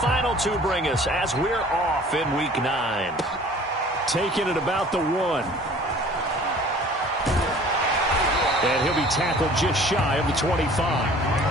final two bring us as we're off in Week 9? Taking it about the 1. And he'll be tackled just shy of the 25.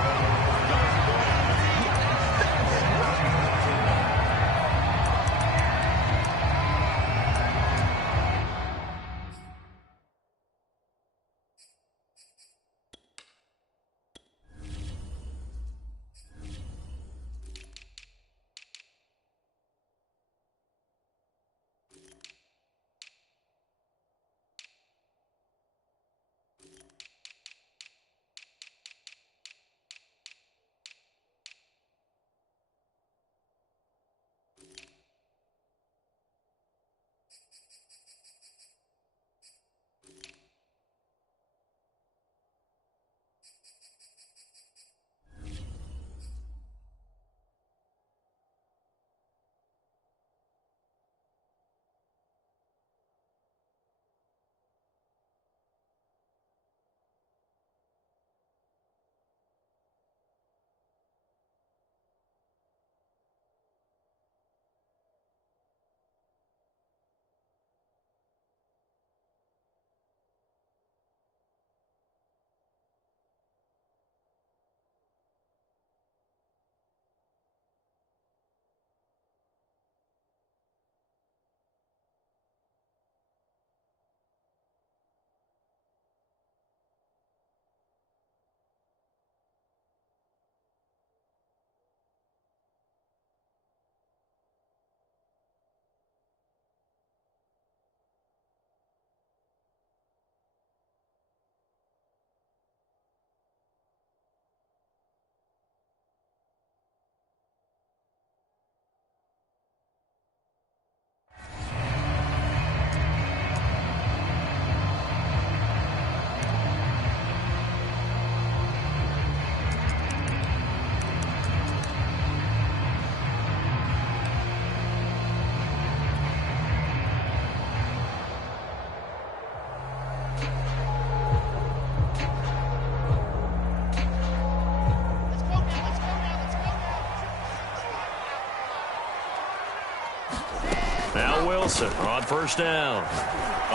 Now Wilson on first down.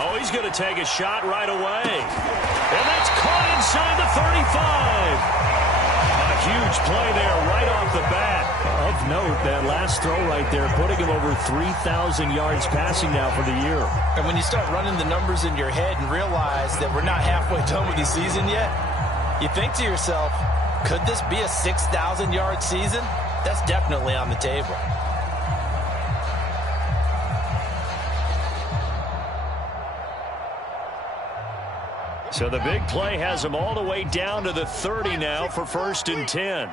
Oh, he's going to take a shot right away. And that's caught inside the 35. A huge play there right off the bat. Of note, that last throw right there, putting him over 3,000 yards passing now for the year. And when you start running the numbers in your head and realize that we're not halfway done with the season yet, you think to yourself, could this be a 6,000-yard season? That's definitely on the table. So the big play has him all the way down to the 30 now for 1st and 10.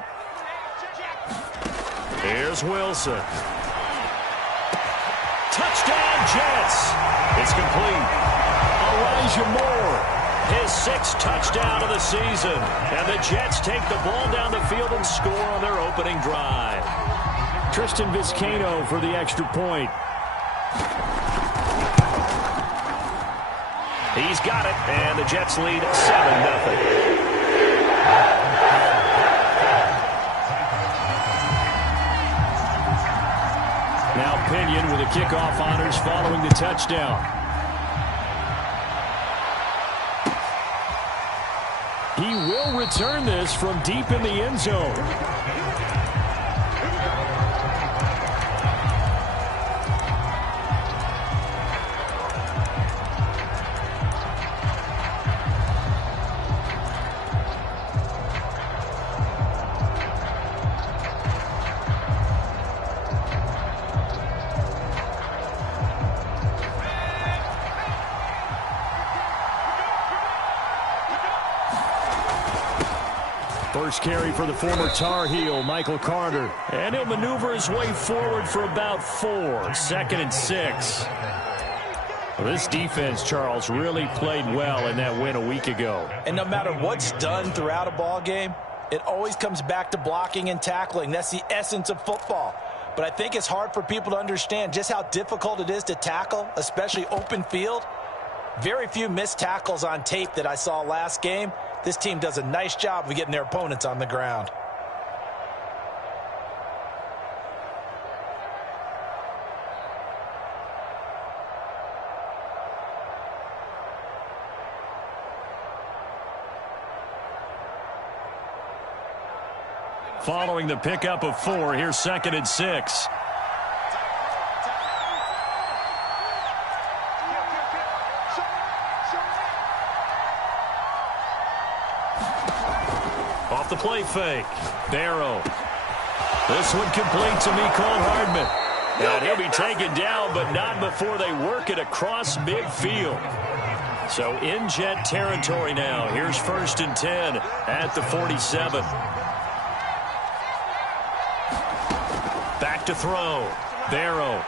Here's Wilson. Touchdown, Jets. It's complete. Elijah Moore, his 6th touchdown of the season. And the Jets take the ball down the field and score on their opening drive. Tristan Vizcaino for the extra point. He's got it, and the Jets lead 7-0. Now Pinion with the kickoff honors following the touchdown. He will return this from deep in the end zone. First carry for the former Tar Heel, Michael Carter. And he'll maneuver his way forward for about 4. 2nd and 6. Well, this defense, Charles, really played well in that win a week ago. And no matter what's done throughout a ball game, it always comes back to blocking and tackling. That's the essence of football. But I think it's hard for people to understand just how difficult it is to tackle, especially open field. Very few missed tackles on tape that I saw last game. This team does a nice job of getting their opponents on the ground. Following the pickup of 4, here's 2nd and 6. Off the play fake. Barrow. This one complete to Mecole Hardman. And he'll be taken down, but not before they work it across midfield. So in jet territory now. Here's 1st and 10 at the 47. Back to throw. Barrow.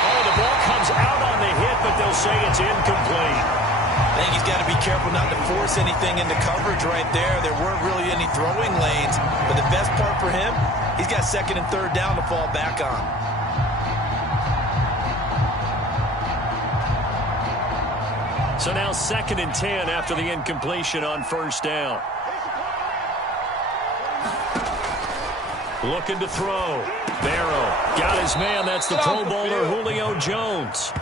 Oh, the ball comes out on the hit, but they'll say it's incomplete. I think he's got to be careful not to force anything into coverage right there. There weren't really any throwing lanes, but the best part for him, he's got 2nd and 3rd down to fall back on. So now 2nd and 10 after the incompletion on 1st down. Looking to throw. Barrow got his man. That's the Pro Bowler Julio Jones.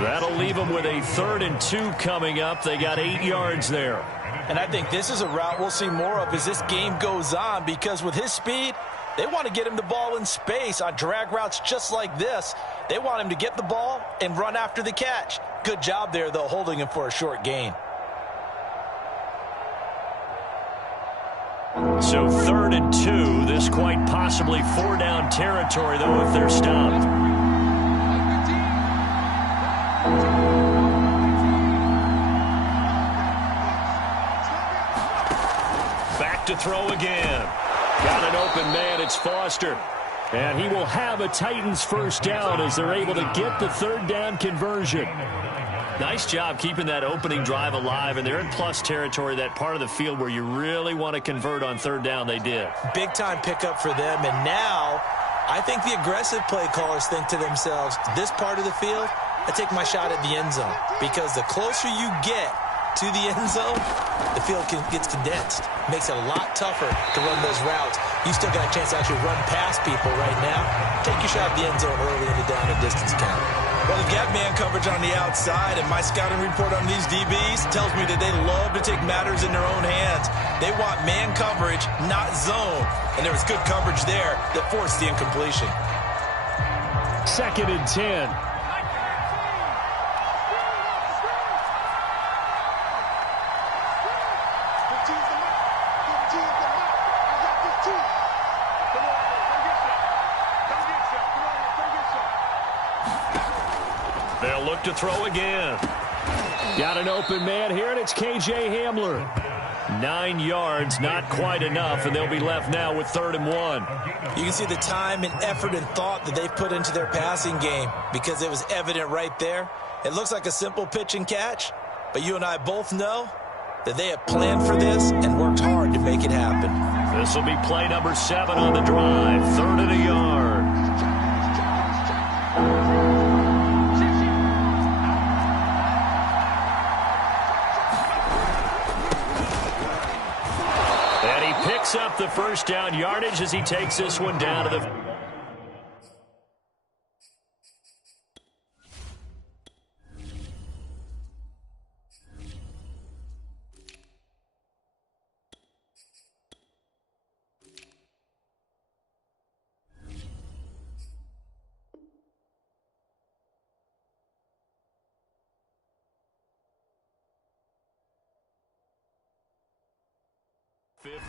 That'll leave him with a 3rd and 2 coming up. They got 8 yards there. And I think this is a route we'll see more of as this game goes on, because with his speed, they want to get him the ball in space on drag routes just like this. They want him to get the ball and run after the catch. Good job there, though, holding him for a short gain. So 3rd and 2. This quite possibly 4-down territory, though, if they're stopped. Back to throw again. Got an open man. It's Foster. And he will have a Titans 1st down as they're able to get the 3rd down conversion. Nice job keeping that opening drive alive, and they're in plus territory, that part of the field where you really want to convert on 3rd down. They did. Big-time pickup for them, and now I think the aggressive play callers think to themselves, this part of the field, I take my shot at the end zone, because the closer you get to the end zone, the field gets condensed. Makes it a lot tougher to run those routes. You still got a chance to actually run past people right now. Take your shot at the end zone early in the down and distance count. Well, they've got man coverage on the outside, and my scouting report on these DBs tells me that they love to take matters in their own hands. They want man coverage, not zone. And there was good coverage there that forced the incompletion. 2nd and 10. They'll look to throw again. Got an open man here, and it's K.J. Hamler. 9 yards, not quite enough, and they'll be left now with 3rd and 1. You can see the time and effort and thought that they've put into their passing game, because it was evident right there. It looks like a simple pitch and catch, but you and I both know that they have planned for this and worked hard to make it happen. This will be play number 7 on the drive. 3rd and a yard. Picks up the 1st down yardage as he takes this one down to the...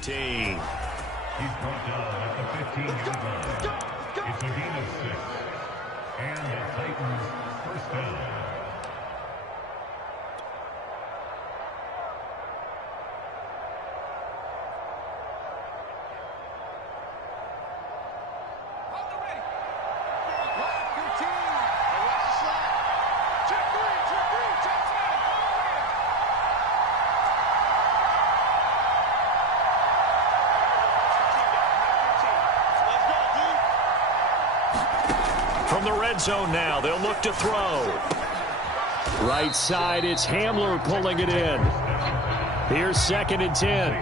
He's brought down at the 15-yard line. It's a gain of 6. And the Titans 1st down. From the red zone now, they'll look to throw. Right side, it's Hamler pulling it in. Here's 2nd and 10.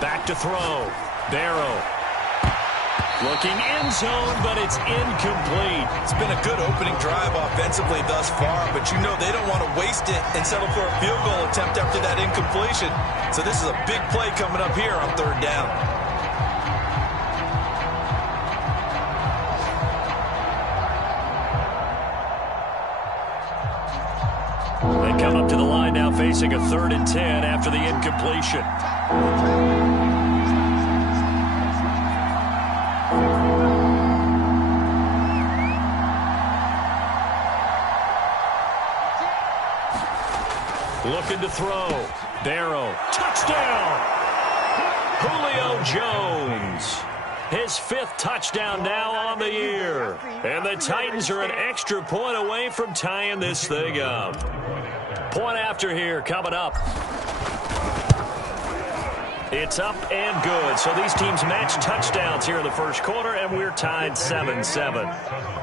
Back to throw. Barrow. Looking in zone, but it's incomplete. It's been a good opening drive offensively thus far, but you know they don't want to waste it and settle for a field goal attempt after that incompletion. So this is a big play coming up here on third down. They come up to the line now facing a 3rd and 10 after the incompletion. Looking to throw. Barrow. Touchdown! Julio Jones. His 5th touchdown now on the year. And the Titans are an extra point away from tying this thing up. Point after here coming up. It's up and good. So these teams match touchdowns here in the first quarter, and we're tied 7-7.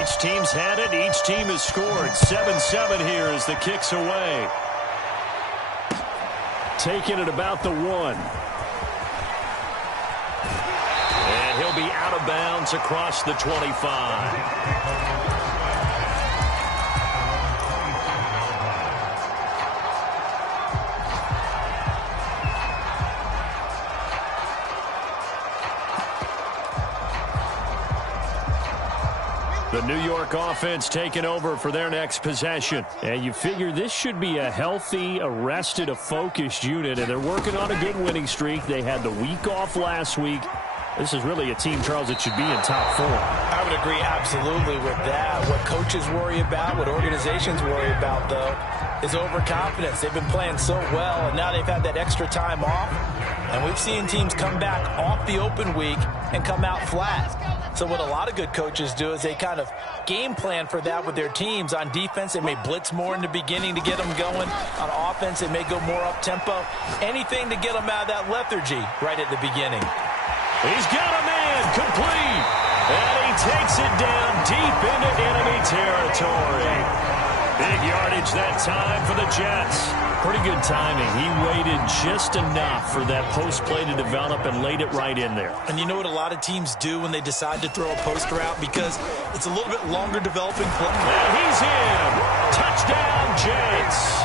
Each team's had it. Each team has scored. 7-7 here as the kick's away. Taking it about the 1. And he'll be out of bounds across the 25. The New York offense taking over for their next possession. And you figure this should be a healthy, a rested, a focused unit, and they're working on a good winning streak. They had the week off last week. This is really a team, Charles, that should be in top 4. I would agree absolutely with that. What coaches worry about, what organizations worry about, though, is overconfidence. They've been playing so well, and now they've had that extra time off. And we've seen teams come back off the open week and come out flat. So what a lot of good coaches do is they kind of game plan for that with their teams. On defense, they may blitz more in the beginning to get them going. On offense, they may go more up-tempo. Anything to get them out of that lethargy right at the beginning. He's got a man complete. And he takes it down deep into enemy territory. Big yardage that time for the Jets. Pretty good timing. He waited just enough for that post play to develop and laid it right in there. And you know what a lot of teams do when they decide to throw a post route? Because it's a little bit longer developing play. And he's in. Touchdown, Jets.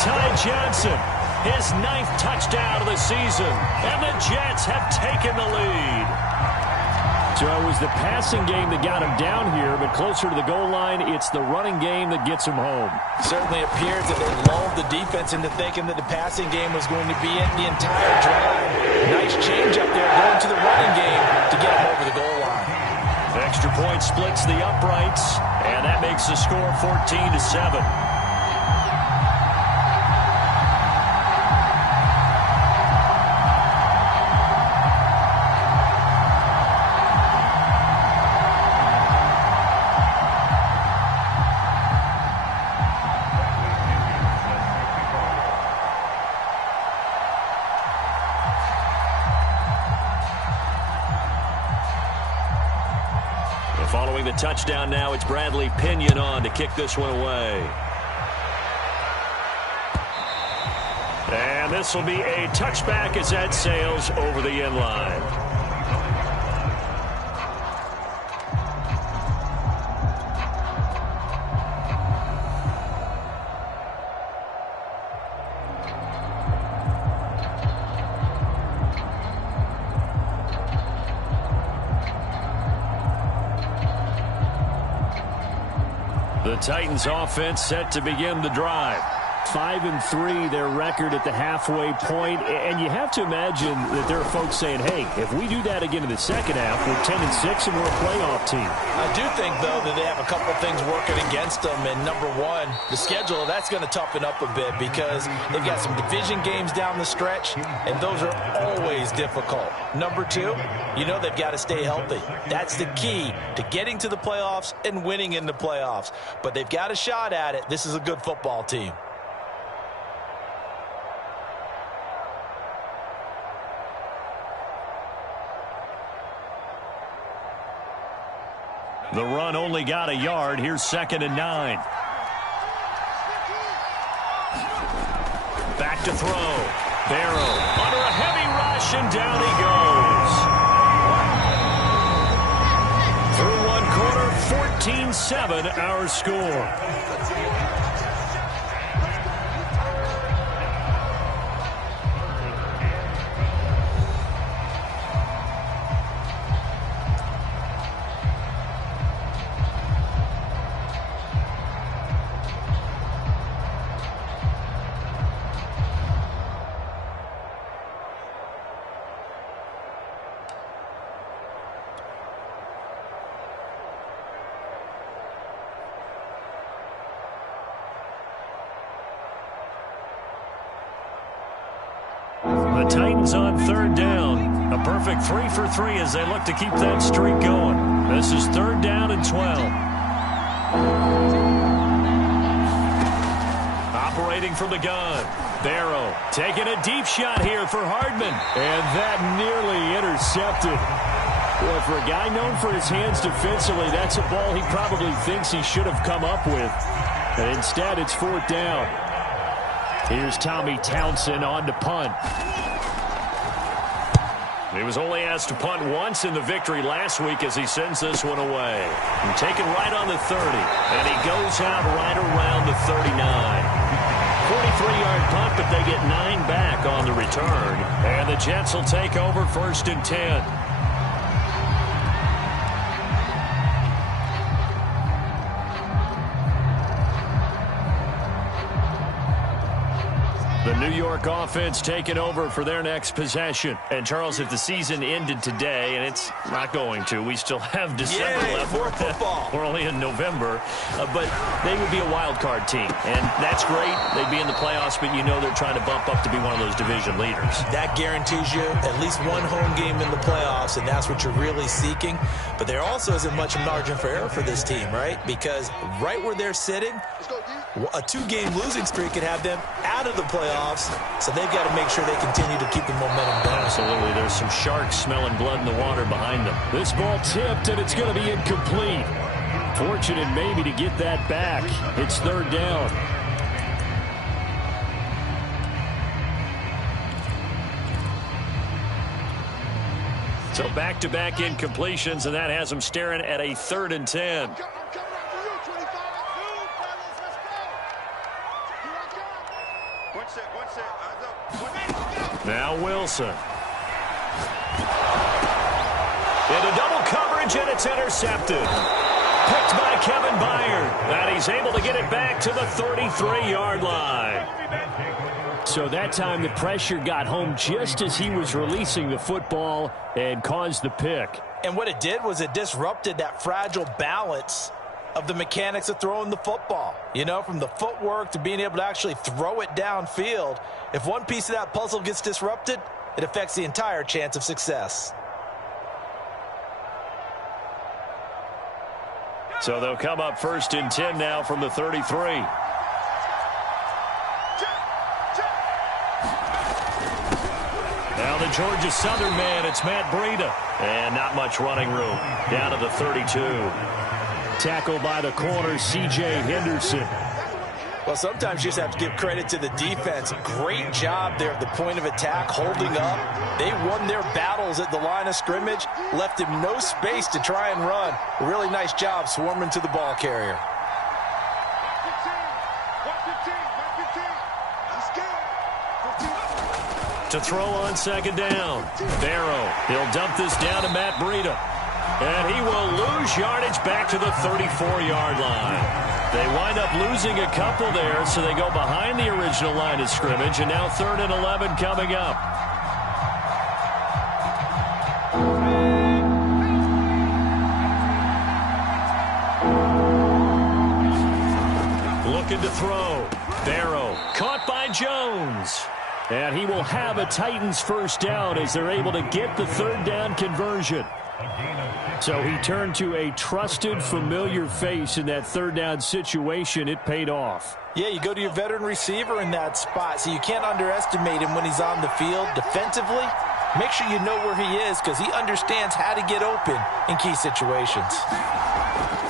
Ty Johnson, his 9th touchdown of the season. And the Jets have taken the lead. So it was the passing game that got him down here, but closer to the goal line, it's the running game that gets him home. Certainly appears that they lulled the defense into thinking that the passing game was going to be it the entire drive. Nice change up there going to the running game to get him over the goal line. Extra point splits the uprights, and that makes the score 14-7. Following the touchdown now, it's Bradley Pinion on to kick this one away. And this will be a touchback as that sails over the end line. The Titans offense set to begin the drive. 5-3, their record at the halfway point. And you have to imagine that there are folks saying, hey, if we do that again in the second half, we're 10-6 and we're a playoff team. I do think, though, that they have a couple of things working against them. And number one, the schedule, that's going to toughen up a bit because they've got some division games down the stretch, and those are always difficult. Number two, you know they've got to stay healthy. That's the key to getting to the playoffs and winning in the playoffs. But they've got a shot at it. This is a good football team. The run only got a yard. Here's 2nd and 9. Back to throw. Barrow under a heavy rush, and down he goes. Through one quarter, 14-7 our score. The Titans on 3rd down. A perfect 3 for 3 as they look to keep that streak going. This is 3rd down and 12. Operating from the gun. Barrow taking a deep shot here for Hardman. And that nearly intercepted. Well, for a guy known for his hands defensively, that's a ball he probably thinks he should have come up with. And instead, it's 4th down. Here's Tommy Townsend on to punt. He was only asked to punt once in the victory last week as he sends this one away. And taken right on the 30. And he goes out right around the 39. 43-yard punt, but they get 9 back on the return. And the Jets will take over 1st and 10. The New York offense taking over for their next possession. And, Charles, if the season ended today, and it's not going to, we still have December left. More football. We're only in November. But they would be a wild card team. And that's great. They'd be in the playoffs, but you know they're trying to bump up to be one of those division leaders. That guarantees you at least one home game in the playoffs, and that's what you're really seeking. But there also isn't much margin for error for this team, right? Because right where they're sitting, a 2-game losing streak could have them out of the playoffs, so they've got to make sure they continue to keep the momentum going. Absolutely. There's some sharks smelling blood in the water behind them. This ball tipped, and it's going to be incomplete. Fortunate maybe to get that back. It's 3rd down. So back-to-back incompletions, and that has them staring at a 3rd and 10. Now Wilson. Into double coverage, and it's intercepted. Picked by Kevin Byard. And he's able to get it back to the 33-yard line. So that time the pressure got home just as he was releasing the football and caused the pick. And what it did was it disrupted that fragile balance of the mechanics of throwing the football. You know, from the footwork to being able to actually throw it downfield. If one piece of that puzzle gets disrupted, it affects the entire chance of success. So they'll come up 1st and 10 now from the 33. Now the Georgia Southern man, it's Matt Breida. And not much running room. Down to the 32. Tackled by the corner, C.J. Henderson. Well, sometimes you just have to give credit to the defense. Great job there at the point of attack, holding up. They won their battles at the line of scrimmage, left him no space to try and run. A really nice job swarming to the ball carrier. To throw on 2nd down. Barrow, he'll dump this down to Matt Breida. And he will lose yardage back to the 34-yard line. They wind up losing a couple there, so they go behind the original line of scrimmage, and now 3rd and 11 coming up. Looking to throw. Barrow, caught by Jones. And he will have a Titans 1st down as they're able to get the 3rd down conversion. So he turned to a trusted, familiar face in that 3rd down situation. It paid off. Yeah, you go to your veteran receiver in that spot, so you can't underestimate him when he's on the field defensively. make sure you know where he is because he understands how to get open in key situations.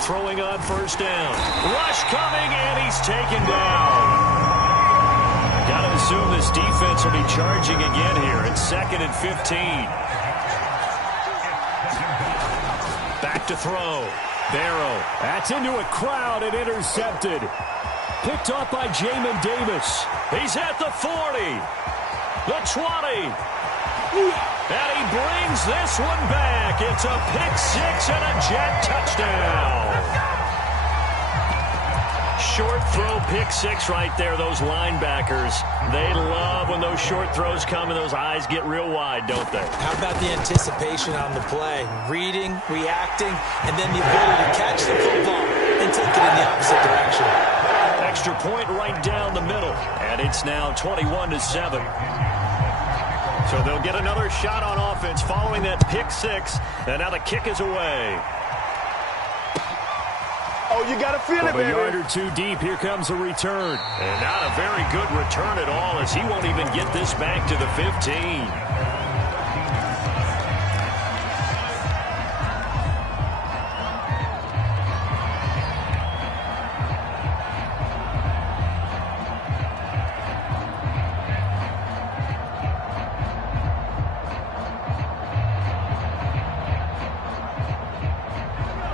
Throwing on first down. Rush coming, and he's taken down. Got to assume this defense will be charging again here. It's 2nd and 15. Back to throw. Barrow. That's into a crowd and intercepted. Picked off by Jamin Davis. He's at the 40. The 20. And he brings this one back. It's a pick six and a Jet touchdown. Short throw pick six right there. Those linebackers, they love when those short throws come and those eyes get real wide, don't they? How about the anticipation on the play? Reading, reacting, and then the ability to catch the football and take it in the opposite direction. Extra point right down the middle. And it's now 21-7. So they'll get another shot on offense following that pick six. And now the kick is away. Oh, you got to feel it, From a yard or two deep, here comes a return. And not a very good return at all, as he won't even get this back to the 15.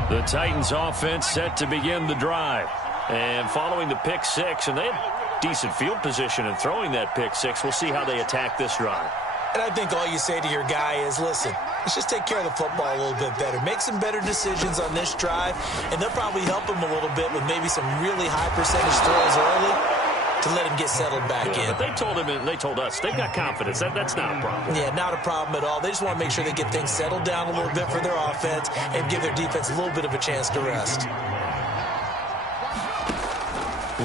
The Titans offense set to begin the drive. And following the pick six, and they had decent field position in throwing that pick six. We'll see how they attack this drive. And I think all you say to your guy is, listen, let's just take care of the football a little bit better. Make some better decisions on this drive, and they'll probably help him a little bit with maybe some really high percentage throws early to let him get settled back in. But they told him and they told us they've got confidence. That's not a problem. Yeah, not a problem at all. They just want to make sure they get things settled down a little bit for their offense and give their defense a little bit of a chance to rest.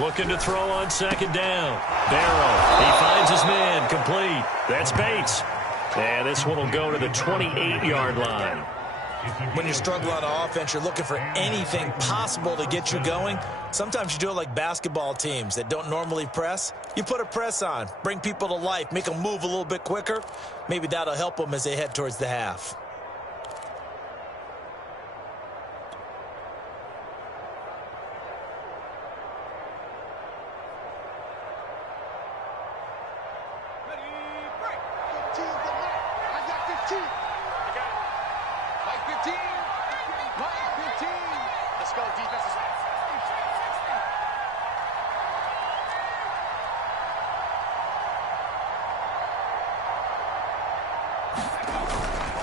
Looking to throw on second down. Barrow, he finds his man, complete. That's Bates. And this one will go to the 28-yard line. When you're struggling on offense, you're looking for anything possible to get you going. Sometimes you do it like basketball teams that don't normally press. You put a press on, bring people to life, make them move a little bit quicker. Maybe that'll help them as they head towards the half.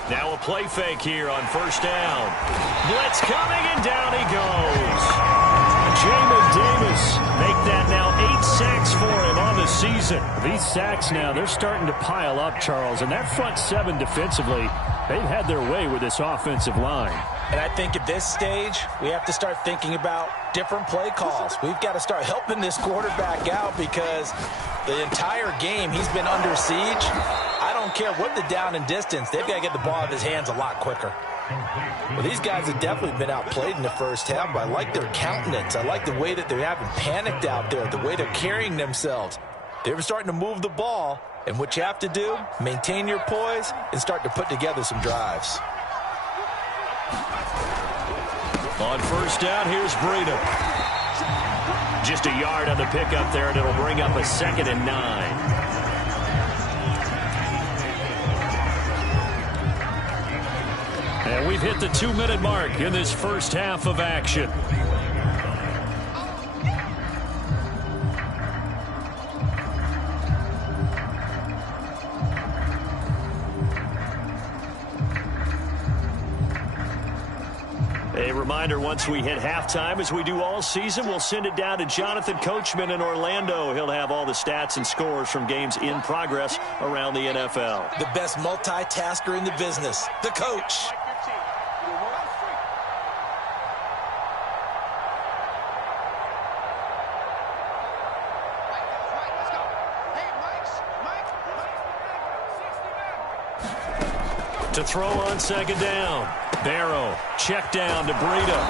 Now a play fake here on first down. Blitz coming, and down he goes. Jamin Davis make that now 8 sacks for him on the season. These sacks now, they're starting to pile up, Charles. And that front seven defensively, they've had their way with this offensive line. And I think at this stage, we have to start thinking about different play calls. We've got to start helping this quarterback out because the entire game he's been under siege. I don't care what the down and distance. They've got to get the ball out of his hands a lot quicker. Well, these guys have definitely been outplayed in the first half, but I like their countenance. I like the way that they haven't panicked out there, the way they're carrying themselves. They were starting to move the ball, and what you have to do, maintain your poise and start to put together some drives. On first down, here's Breida. Just a yard on the pickup there, and it'll bring up a 2nd and 9. And we've hit the 2-minute mark in this first half of action. A reminder, once we hit halftime, as we do all season, we'll send it down to Jonathan Coachman in Orlando. He'll have all the stats and scores from games in progress around the NFL. The best multitasker in the business, the coach. To throw on second down. Barrow, check down to Breida.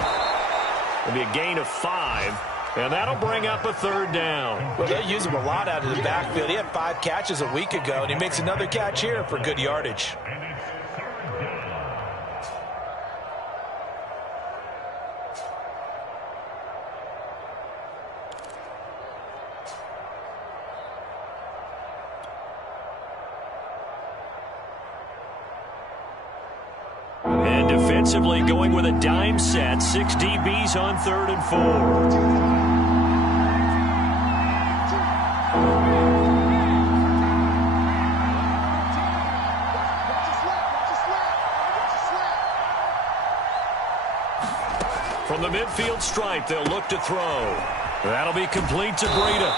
It'll be a gain of 5. And that'll bring up a third down. Well, they use him a lot out of the backfield. He had 5 catches a week ago, and he makes another catch here for good yardage. And defensively going with a dime set. 6 DBs on 3rd and 4. From the midfield stripe, they'll look to throw. That'll be complete to Breida.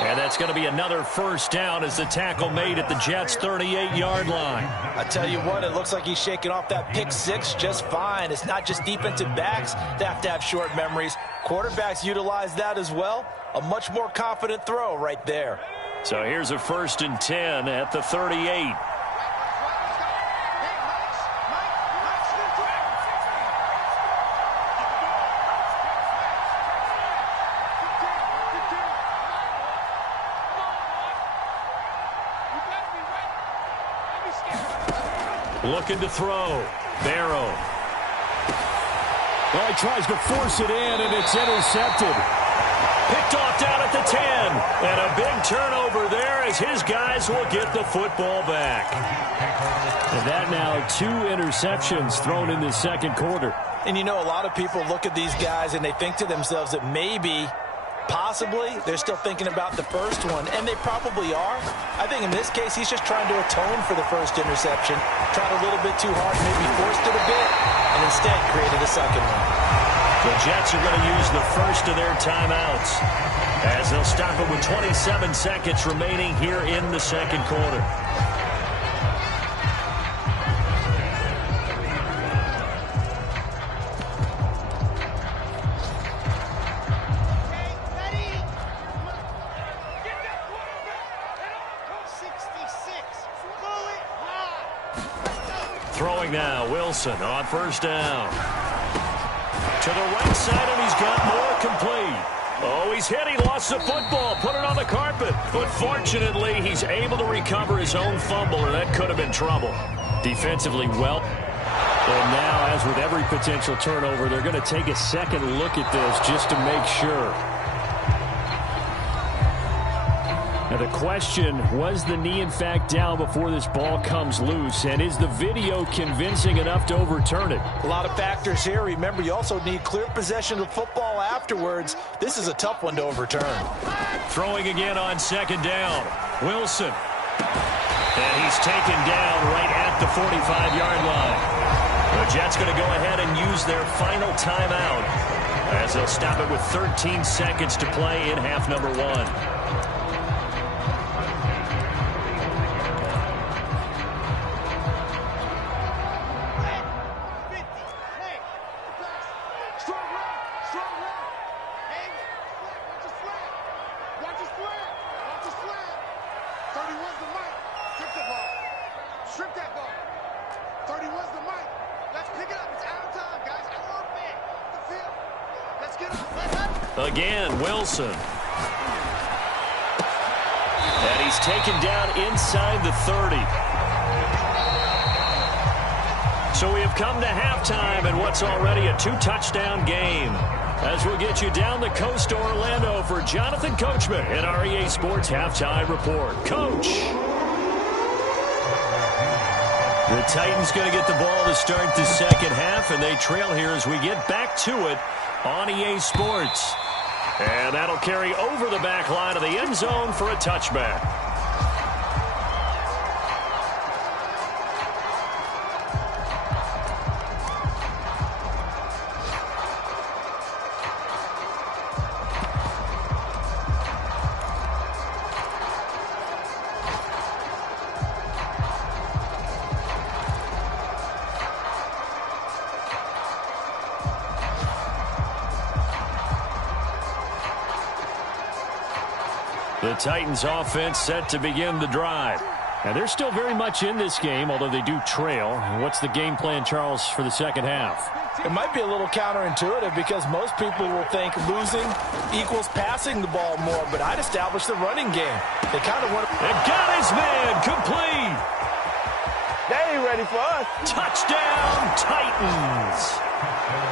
And that's going to be another first down as the tackle made at the Jets' 38-yard line. I tell you what, it looks like he's shaking off that pick 6 just fine. It's not just defensive backs that have to have short memories. Quarterbacks utilize that as well. A much more confident throw right there. So here's a 1st and 10 at the 38. Looking to throw. Barrow. Well, he tries to force it in, and it's intercepted. Picked off down at the 10. And a big turnover there as his guys will get the football back. And that now 2 interceptions thrown in the second quarter. And you know, a lot of people look at these guys and they think to themselves that maybe, possibly, they're still thinking about the first one, and they probably are. I think in this case, he's just trying to atone for the first interception, tried a little bit too hard, maybe forced it a bit, and instead created a second one. The Jets are going to use the first of their timeouts as they'll stop it with 27 seconds remaining here in the second quarter. Throwing now, Wilson on first down. To the right side, and he's got more complete. Oh, he's hit. He lost the football. Put it on the carpet. But fortunately, he's able to recover his own fumble, or that could have been trouble. Defensively well. And now, as with every potential turnover, they're going to take a second look at this just to make sure. Now the question, was the knee in fact down before this ball comes loose? And is the video convincing enough to overturn it? A lot of factors here. Remember, you also need clear possession of football afterwards. This is a tough one to overturn. Throwing again on second down. Wilson. And he's taken down right at the 45-yard line. The Jets going to go ahead and use their final timeout as they'll stop it with 13 seconds to play in half number 1. Again, Wilson. And he's taken down inside the 30. So we have come to halftime in what's already a 2-touchdown game. As we'll get you down the coast to Orlando for Jonathan Coachman at our EA Sports Halftime Report. Coach. The Titans going to get the ball to start the second half, and they trail here as we get back to it on EA Sports. And that'll carry over the back line of the end zone for a touchback. The Titans offense set to begin the drive. And they're still very much in this game, although they do trail. What's the game plan, Charles, for the second half? It might be a little counterintuitive because most people will think losing equals passing the ball more, but I'd establish the running game. They kind of want to... And got his man complete. They ain't ready for us. Touchdown, Titans.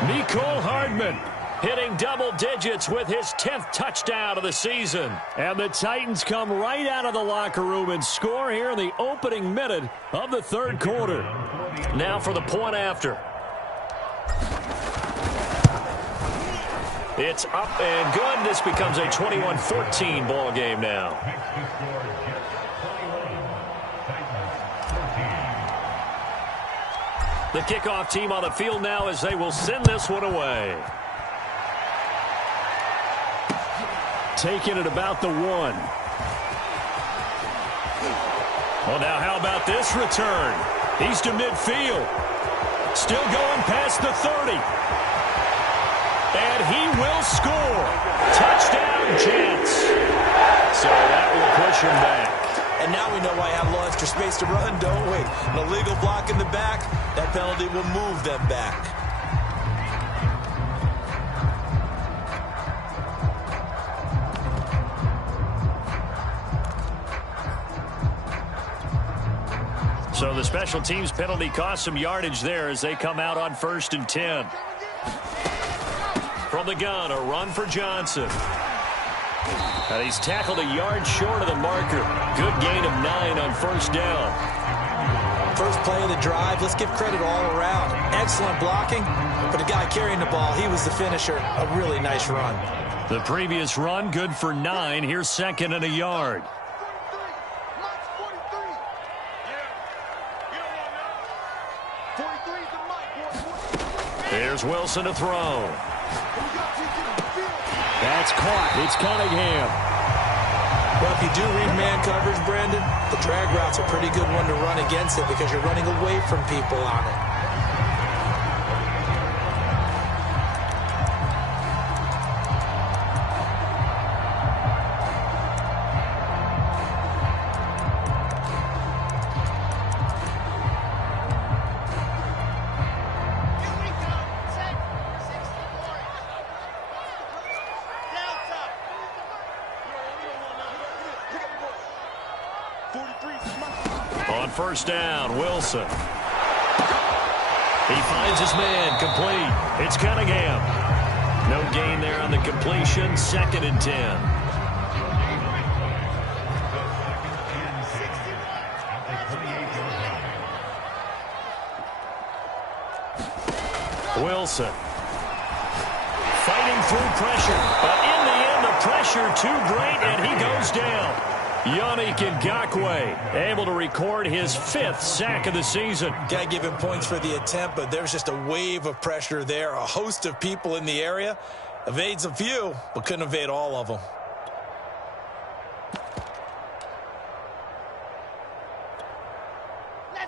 Mecole Hardman hitting double digits with his 10th touchdown of the season. And the Titans come right out of the locker room and score here in the opening minute of the third quarter. Now for the point after. It's up and good. This becomes a 21-14 ball game now. The kickoff team on the field now as they will send this one away. Taking it about the 1. Well, now how about this return? He's to midfield. Still going past the 30. And he will score. Touchdown, Jets. So that will push him back. And now we know why I have a little extra space to run, don't we? An illegal block in the back. That penalty will move them back. So the special teams penalty cost some yardage there as they come out on 1st and 10. From the gun, a run for Johnson. And he's tackled a yard short of the marker. Good gain of 9 on 1st down. First play of the drive, let's give credit all around. Excellent blocking, but the guy carrying the ball, he was the finisher. A really nice run. The previous run, good for 9. Here's 2nd and a yard. There's Wilson to throw. That's caught. It's Cunningham. Well, if you do read man coverage, Brandon, the drag route's a pretty good one to run against it because you're running away from people on it. On 1st down, Wilson. He finds his man complete. It's Cunningham. No gain there on the completion. 2nd and 10. Wilson. Fighting through pressure. But in the end, the pressure too great, and he goes down. Yannick Ngakoue able to record his 5th sack of the season. Got to give him points for the attempt, but there's just a wave of pressure there. A host of people in the area. Evades a few, but couldn't evade all of them.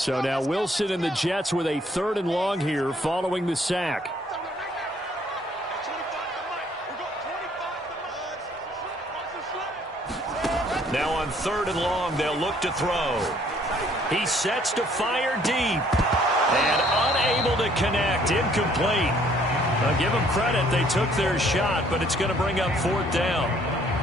So now Wilson and the Jets with a 3rd and long here following the sack. Now on 3rd and long, they'll look to throw. He sets to fire deep. And unable to connect. Incomplete. I'll give them credit. They took their shot, but it's going to bring up 4th down.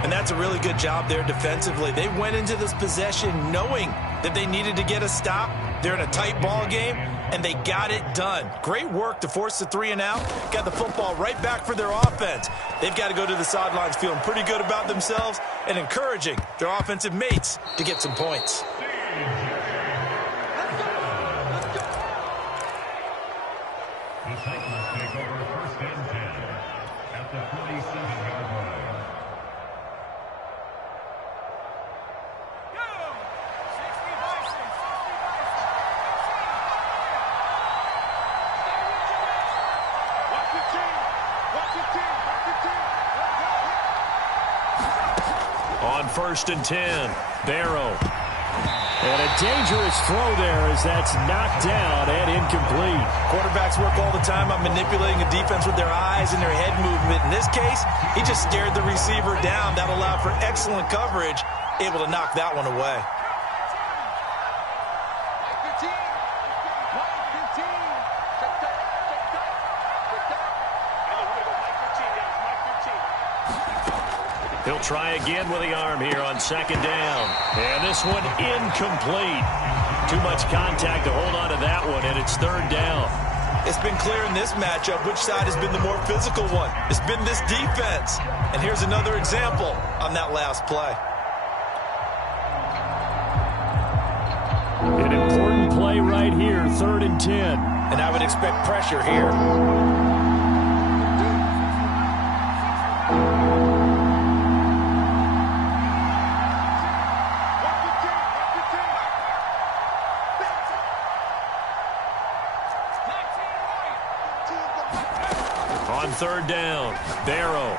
And that's a really good job there defensively. They went into this possession knowing that they needed to get a stop. They're in a tight ball game, and they got it done. Great work to force the 3 and out. Got the football right back for their offense. They've got to go to the sidelines feeling pretty good about themselves and encouraging their offensive mates to get some points. The Titans take over 1st and 10 at the 47-yard line. On 1st and 10, Barrow. And a dangerous throw there as that's knocked down and incomplete. Quarterbacks work all the time on manipulating a defense with their eyes and their head movement. In this case, he just scared the receiver down. That allowed for excellent coverage, able to knock that one away. He'll try again with the arm here on second down. And this one incomplete. Too much contact to hold on to that one, and it's third down. It's been clear in this matchup which side has been the more physical one. It's been this defense. And here's another example on that last play. An important play right here, 3rd and 10. And I would expect pressure here. On 3rd down, Barrow.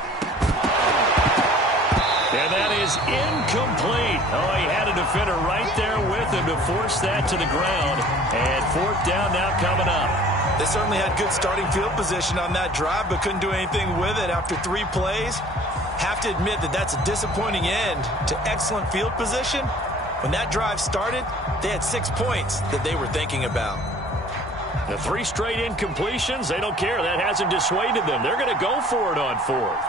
And that is incomplete. Oh, he had a defender right there with him to force that to the ground. And 4th down now coming up. They certainly had good starting field position on that drive, but couldn't do anything with it after 3 plays. Have to admit that that's a disappointing end to excellent field position. When that drive started, they had 6 points that they were thinking about. The 3 straight incompletions, they don't care. That hasn't dissuaded them. They're going to go for it on 4th.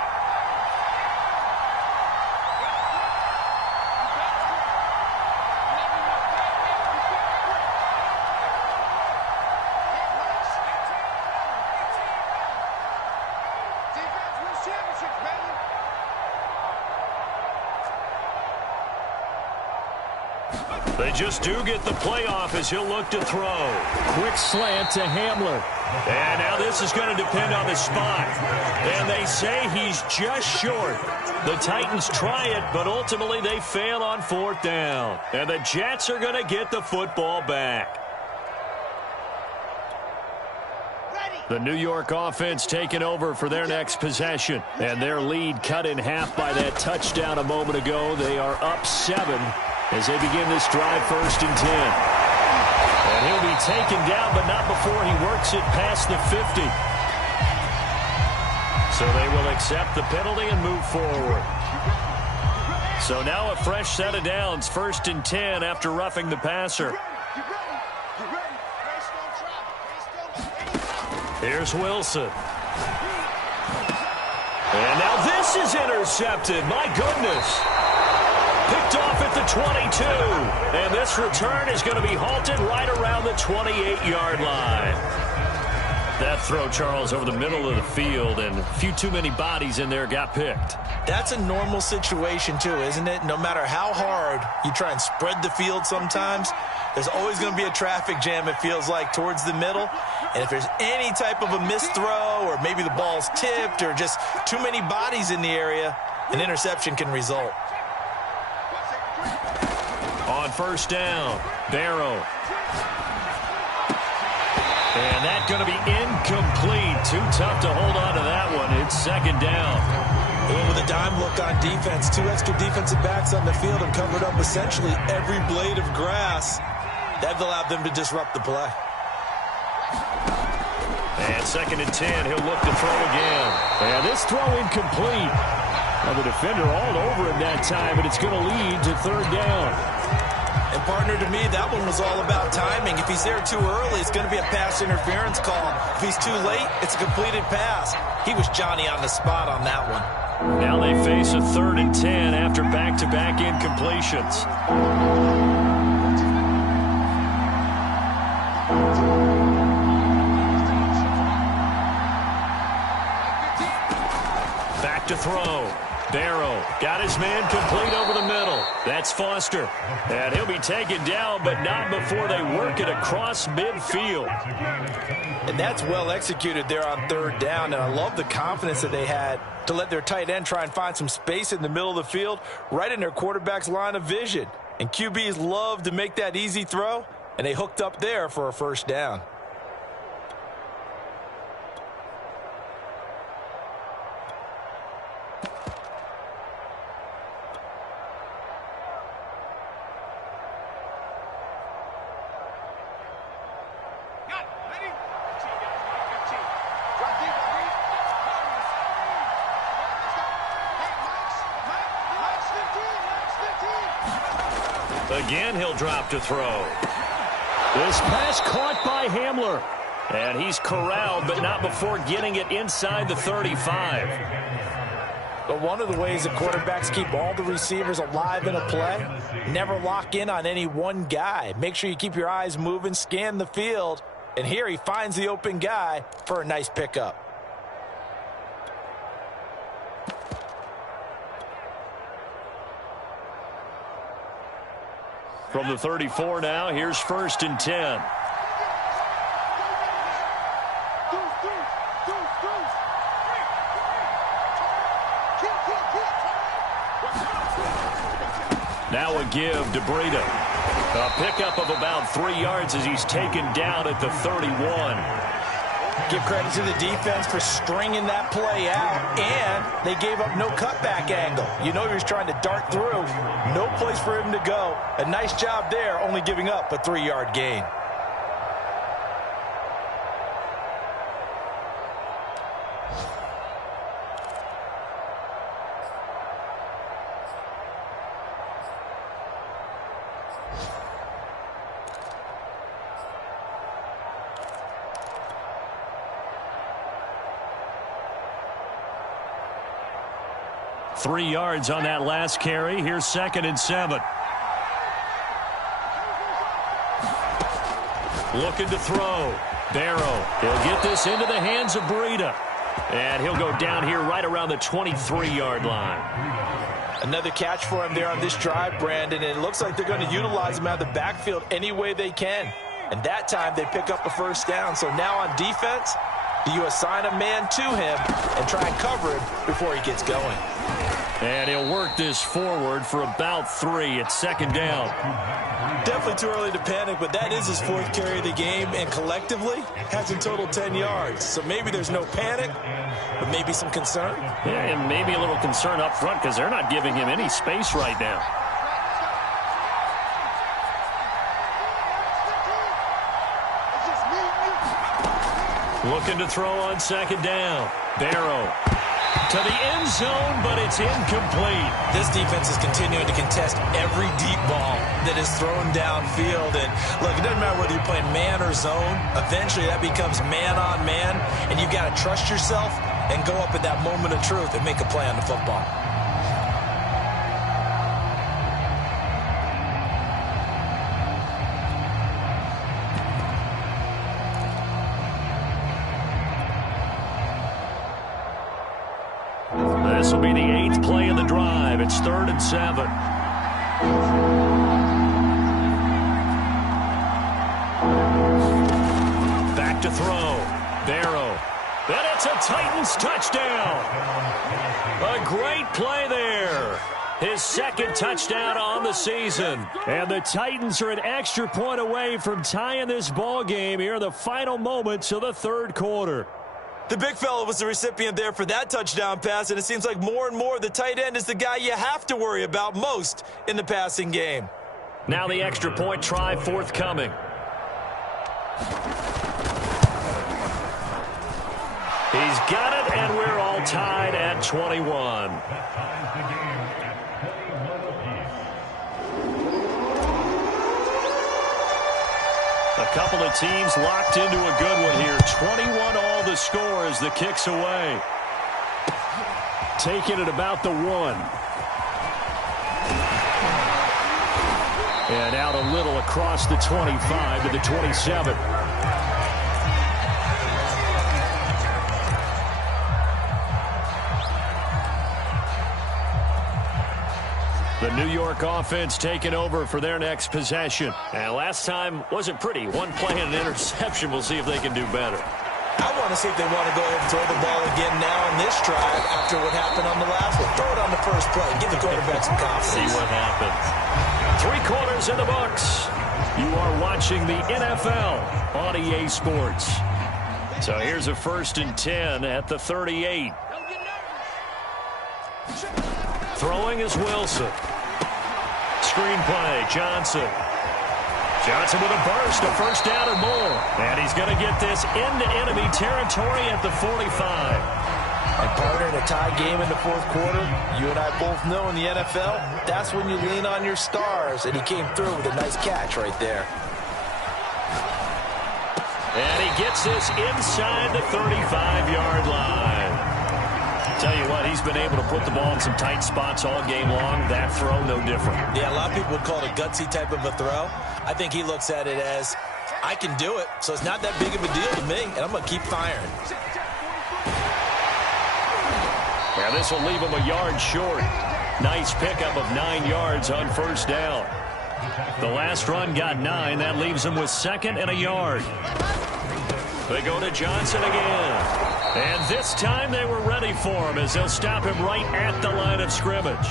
They just do get the playoff as he'll look to throw. Quick slant to Hamler. And now this is going to depend on the spot. And they say he's just short. The Titans try it, but ultimately they fail on 4th down. And the Jets are going to get the football back. The New York offense taking over for their next possession. And their lead cut in half by that touchdown a moment ago. They are up 7 as they begin this drive, 1st and 10. And he'll be taken down, but not before he works it past the 50. So they will accept the penalty and move forward. So now a fresh set of downs, 1st and 10 after roughing the passer. Here's Wilson. And now this is intercepted. My goodness. Picked off at the 22. And this return is going to be halted right around the 28-yard line. That throw, Charles, over the middle of the field, and a few too many bodies in there got picked. That's a normal situation, too, isn't it? No matter how hard you try and spread the field sometimes, there's always going to be a traffic jam, it feels like, towards the middle. And if there's any type of a missed throw, or maybe the ball's tipped, or just too many bodies in the area, an interception can result. On 1st down, Barrow. And that's going to be incomplete. Too tough to hold on to that one. It's 2nd down. And with a dime look on defense, 2 extra defensive backs on the field and covered up essentially every blade of grass. That allowed them to disrupt the play. And 2nd and 10, he'll look to throw again. And this throw incomplete. And the defender all over him that time, and it's going to lead to 3rd down. And, partner, to me, that one was all about timing. If he's there too early, it's going to be a pass interference call. If he's too late, it's a completed pass. He was Johnny on the spot on that one. Now they face a 3rd and 10 after back-to-back incompletions. Back to throw. Barrow got his man complete over the middle. That's Foster. And he'll be taken down, but not before they work it across midfield. And that's well executed there on 3rd down. And I love the confidence that they had to let their tight end try and find some space in the middle of the field, right in their quarterback's line of vision. And QBs love to make that easy throw, and they hooked up there for a 1st down. Again, he'll drop to throw. This pass caught by Hamler. And he's corralled, but not before getting it inside the 35. But one of the ways that quarterbacks keep all the receivers alive in a play, never lock in on any one guy. Make sure you keep your eyes moving, scan the field, and here he finds the open guy for a nice pickup. From the 34 now, here's 1st and 10. Now a give to Breida. A pickup of about 3 yards as he's taken down at the 31. Give credit to the defense for stringing that play out, and they gave up no cutback angle. You know he was trying to dart through. No place for him to go. A nice job there, only giving up a 3-yard gain. Three yards on that last carry. Here's 2nd and 7. Looking to throw. Barrow. He'll get this into the hands of Breida. And he'll go down here right around the 23-yard line. Another catch for him there on this drive, Brandon. And it looks like they're going to utilize him out of the backfield any way they can. And that time they pick up a 1st down. So now on defense, do you assign a man to him and try and cover him before he gets going? And he'll work this forward for about 3 at 2nd down. Definitely too early to panic, but that is his 4th carry of the game, and collectively has in total 10 yards. So maybe there's no panic, but maybe some concern. Yeah, and maybe a little concern up front because they're not giving him any space right now. Looking to throw on 2nd down. Barrow to the end zone, but it's incomplete. This defense is continuing to contest every deep ball that is thrown downfield. And look, it doesn't matter whether you're playing man or zone. Eventually that becomes man on man, and you've got to trust yourself and go up at that moment of truth and make a play on the football. This will be the 8th play of the drive. It's 3rd and 7. Back to throw. Barrow. And it's a Titans touchdown. A great play there. His 2nd touchdown on the season. And the Titans are an extra point away from tying this ball game here in the final moments of the 3rd quarter. The big fella was the recipient there for that touchdown pass, and it seems like more and more the tight end is the guy you have to worry about most in the passing game. Now the extra point try forthcoming. He's got it, and we're all tied at 21. That ties the game at 21 apiece. A couple of teams locked into a good one here. 21 all the score as the kick's away. Taking it about the 1. And out a little across the 25 to the 27. The New York offense taking over for their next possession. And last time wasn't pretty. One play and an interception. We'll see if they can do better. I want to see if they want to go ahead and throw the ball again now on this drive after what happened on the last one. Throw it on the first play. Give the quarterback some confidence. See what happens. 3 quarters in the books. You are watching the NFL on EA Sports. So here's a 1st and 10 at the 38. Throwing is Wilson. Screen play, Johnson. Johnson with a burst, a 1st down or more. And he's going to get this into enemy territory at the 45. And partner, in a tie game in the 4th quarter, you and I both know in the NFL, that's when you lean on your stars. And he came through with a nice catch right there. And he gets this inside the 35-yard line. Tell you what, he's been able to put the ball in some tight spots all game long. That throw, no different. Yeah, a lot of people would call it a gutsy type of a throw. I think he looks at it as, I can do it, so it's not that big of a deal to me, and I'm going to keep firing. Yeah, this will leave him a yard short. Nice pickup of 9 yards on first down. The last run got 9. That leaves him with 2nd and a yard. They go to Johnson again. And this time they were ready for him as they'll stop him right at the line of scrimmage.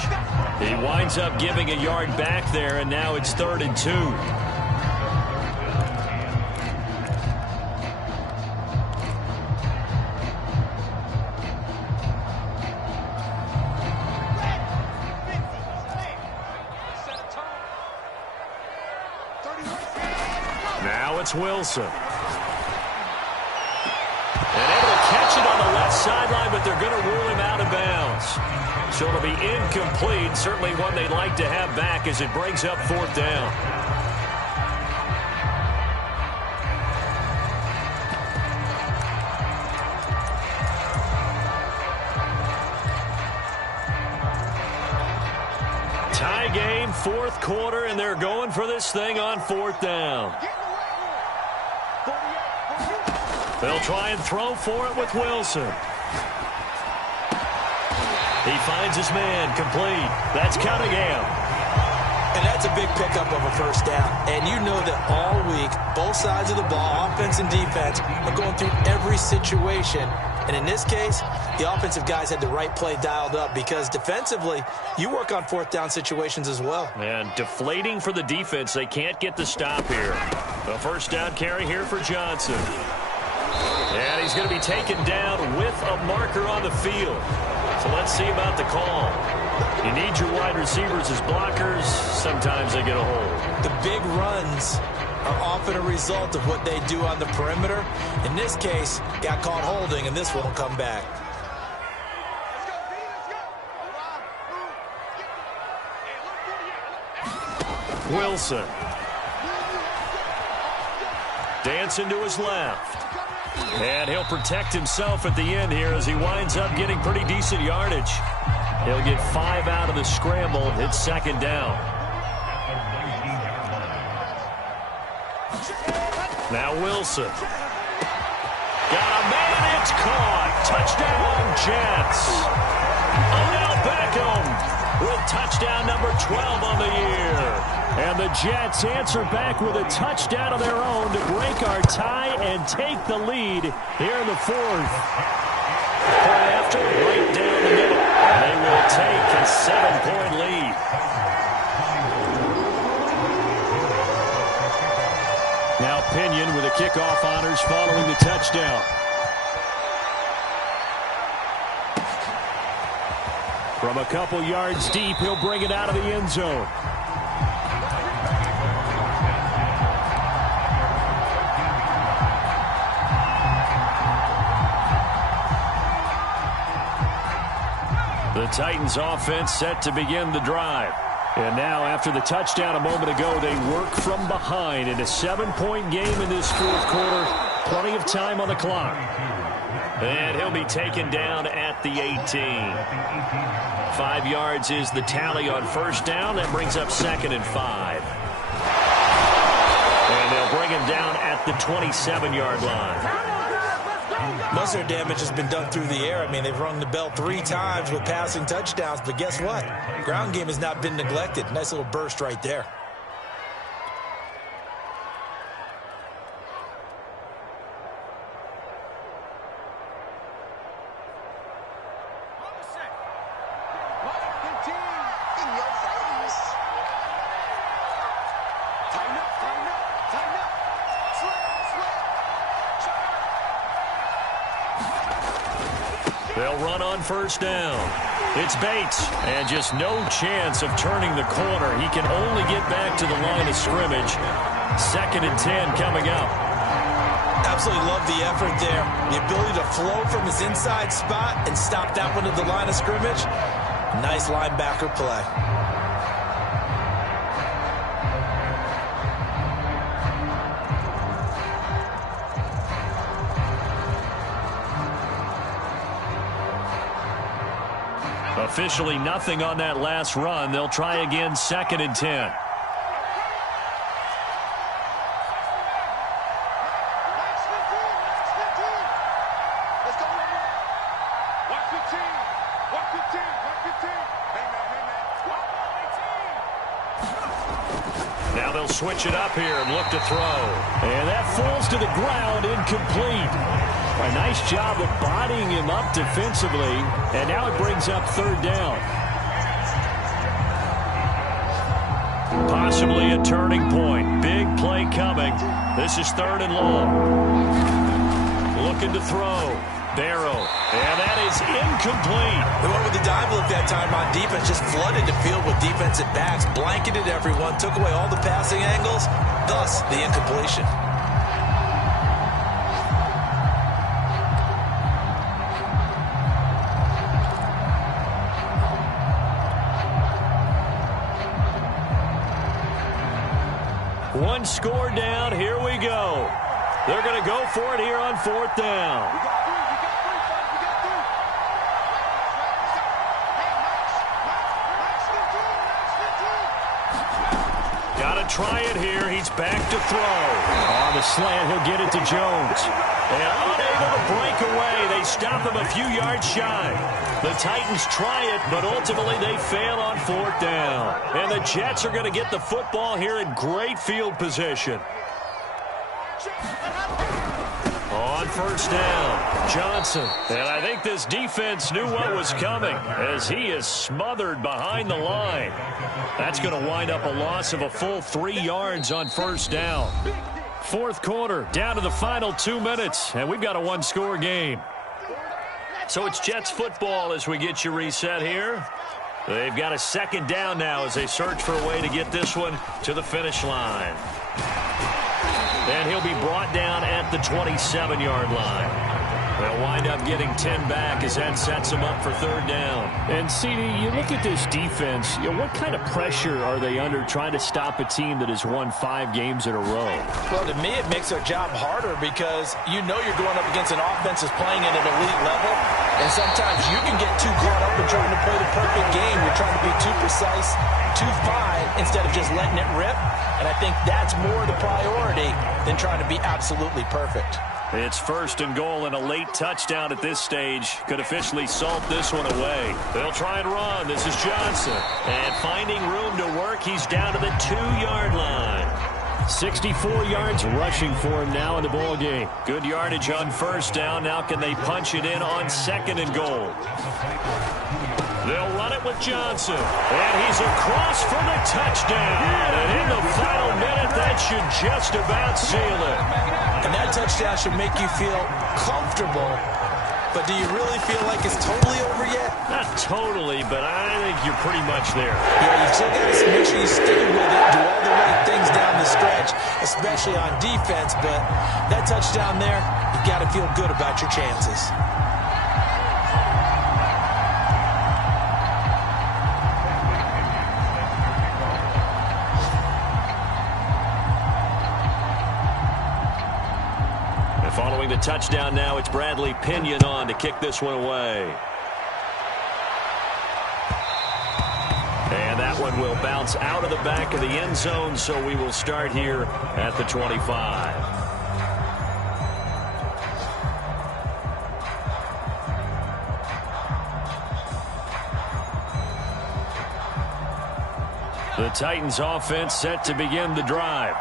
He winds up giving a yard back there, and now it's 3rd and 2. Now it's Wilson. And able to catch it on the left sideline, but they're going to rule him out of bounds. So it'll be incomplete. Certainly one they'd like to have back as it brings up 4th down. Tie game, 4th quarter, and they're going for this thing on 4th down. They'll try and throw for it with Wilson. He finds his man, complete. That's Cunningham. And that's a big pickup of a first down. And you know that all week, both sides of the ball, offense and defense, are going through every situation. And in this case, the offensive guys had the right play dialed up because defensively, you work on 4th down situations as well. And deflating for the defense. They can't get the stop here. The first down carry here for Johnson. And he's going to be taken down with a marker on the field. So let's see about the call. You need your wide receivers as blockers. Sometimes they get a hold. The big runs are often a result of what they do on the perimeter. In this case, got caught holding, and this won't come back. Wilson. Dancing to his left. And he'll protect himself at the end here as he winds up getting pretty decent yardage. He'll get 5 out of the scramble. It's 2nd down. Now Wilson. Got a man, it's caught. Touchdown, Jets. Odell Beckham with touchdown number 12 on the year. And the Jets answer back with a touchdown of their own to break our tie and take the lead here in the 4th. Point after, right down the middle. They will take a 7-point lead. Now Pinion with the kickoff honors following the touchdown. From a couple yards deep, he'll bring it out of the end zone. The Titans offense set to begin the drive. And now after the touchdown a moment ago, they work from behind in a 7-point game in this 4th quarter. Plenty of time on the clock. And he'll be taken down at the 18. 5 yards is the tally on first down. That brings up 2nd and 5. And they'll bring him down at the 27-yard line. Most of their damage has been done through the air. I mean, they've rung the bell 3 times with passing touchdowns, but guess what? Ground game has not been neglected. Nice little burst right there. They'll run on first down. It's Bates, and just no chance of turning the corner. He can only get back to the line of scrimmage. 2nd and 10 coming up. Absolutely love the effort there. The ability to flow from his inside spot and stop that one at the line of scrimmage. Nice linebacker play. Officially nothing on that last run. They'll try again, 2nd and 10. Now they'll switch it up here and look to throw. And that falls to the ground, incomplete. A nice job of bodying him up defensively, and now it brings up 3rd down. Possibly a turning point. Big play coming. This is 3rd and long. Looking to throw. Barrow. And that is incomplete. They went with the dive look that time on defense. Just flooded the field with defensive backs. Blanketed everyone. Took away all the passing angles. Thus, the incompletion. One score down. Here we go. They're going to go for it here on 4th down. Got to try it here. He's back to throw. On the slant, he'll get it to Jones. And unable to break away. They stop him a few yards shy. The Titans try it, but ultimately they fail on 4th down. And the Jets are going to get the football here in great field position. On 1st down, Johnson. And I think this defense knew what was coming as he is smothered behind the line. That's going to wind up a loss of a full 3 yards on 1st down. 4th quarter, down to the final 2 minutes, and we've got a 1-score game. So it's Jets football as we get you reset here. They've got a 2nd down now as they search for a way to get this one to the finish line. And he'll be brought down at the 27-yard line. They'll wind up getting 10 back as that sets them up for 3rd down. And, CD, you look at this defense, what kind of pressure are they under trying to stop a team that has won 5 games in a row? Well, to me, it makes their job harder because you know you're going up against an offense that's playing at an elite level, and sometimes you can get too caught up in trying to play the perfect game. You're trying to be too precise, too fine, instead of just letting it rip. And I think that's more the priority than trying to be absolutely perfect. It's 1st and goal, and a late touchdown at this stage could officially salt this one away. They'll try and run. This is Johnson. And finding room to work, he's down to the 2-yard line. 64 yards rushing for him now in the ball game. Good yardage on 1st down. Now can they punch it in on 2nd and goal? They'll run it with Johnson. And he's across for the touchdown. And in the final minute, that should just about seal it. And that touchdown should make you feel comfortable. But do you really feel like it's totally over yet? Not totally, but I think you're pretty much there. Yeah, you still got to make sure you stay with it, do all the right things down the stretch, especially on defense. But that touchdown there, you got to feel good about your chances. Following the touchdown now, it's Bradley Pinion on to kick this one away. And that one will bounce out of the back of the end zone, so we will start here at the 25. The Titans offense set to begin the drive.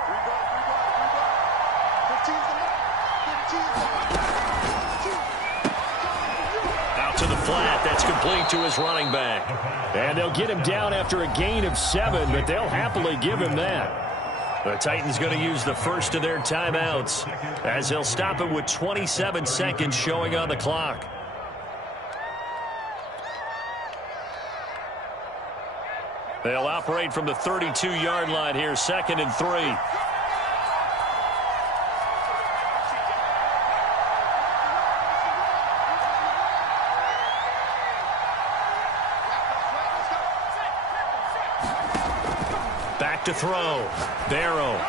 To the flat, that's complete to his running back. And they'll get him down after a gain of 7, but they'll happily give him that. The Titans going to use the first of their timeouts as they'll stop him with 27 seconds showing on the clock. They'll operate from the 32-yard line here, 2nd and 3. To throw. Barrow.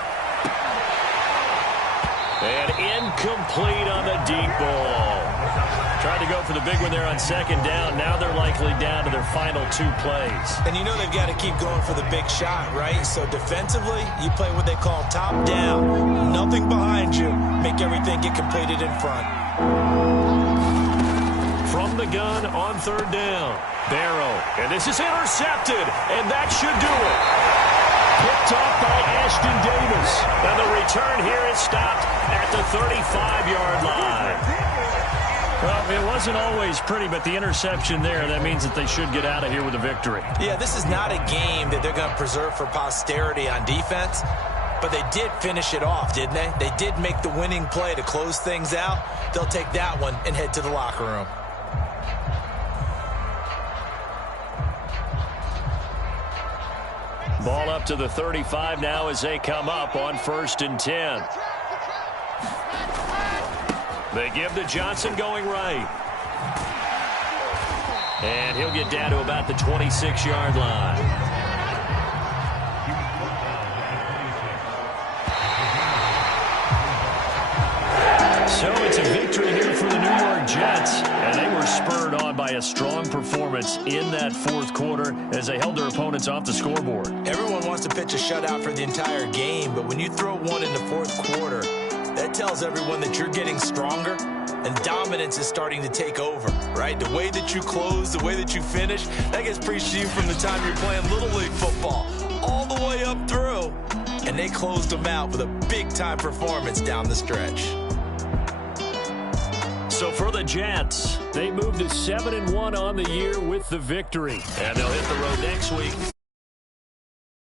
And incomplete on the deep ball. Tried to go for the big one there on second down. Now they're likely down to their final 2 plays. And you know they've got to keep going for the big shot, right? So defensively, you play what they call top down. Nothing behind you. Make everything get completed in front. From the gun on third down. Barrow. And this is intercepted. And that should do it. Picked off by Ashton Davis. And the return here is stopped at the 35-yard line. Well, it wasn't always pretty, but the interception there, that means that they should get out of here with a victory. Yeah, this is not a game that they're going to preserve for posterity on defense, but they did finish it off, didn't they? They did make the winning play to close things out. They'll take that one and head to the locker room. Ball up to the 35 now as they come up on 1st and 10. They give to Johnson going right. And he'll get down to about the 26-yard line. So it's a victory here for the New York Jets. And they were spurred on by a strong performance in that 4th quarter as they held their opponents off the scoreboard. Everyone wants to pitch a shutout for the entire game, but when you throw one in the 4th quarter, that tells everyone that you're getting stronger and dominance is starting to take over, right? The way that you close, the way that you finish, that gets preached to you from the time you're playing Little League football all the way up through. And they closed them out with a big-time performance down the stretch. So for the Jets, they moved to 7-1 on the year with the victory. And they'll hit the road next week.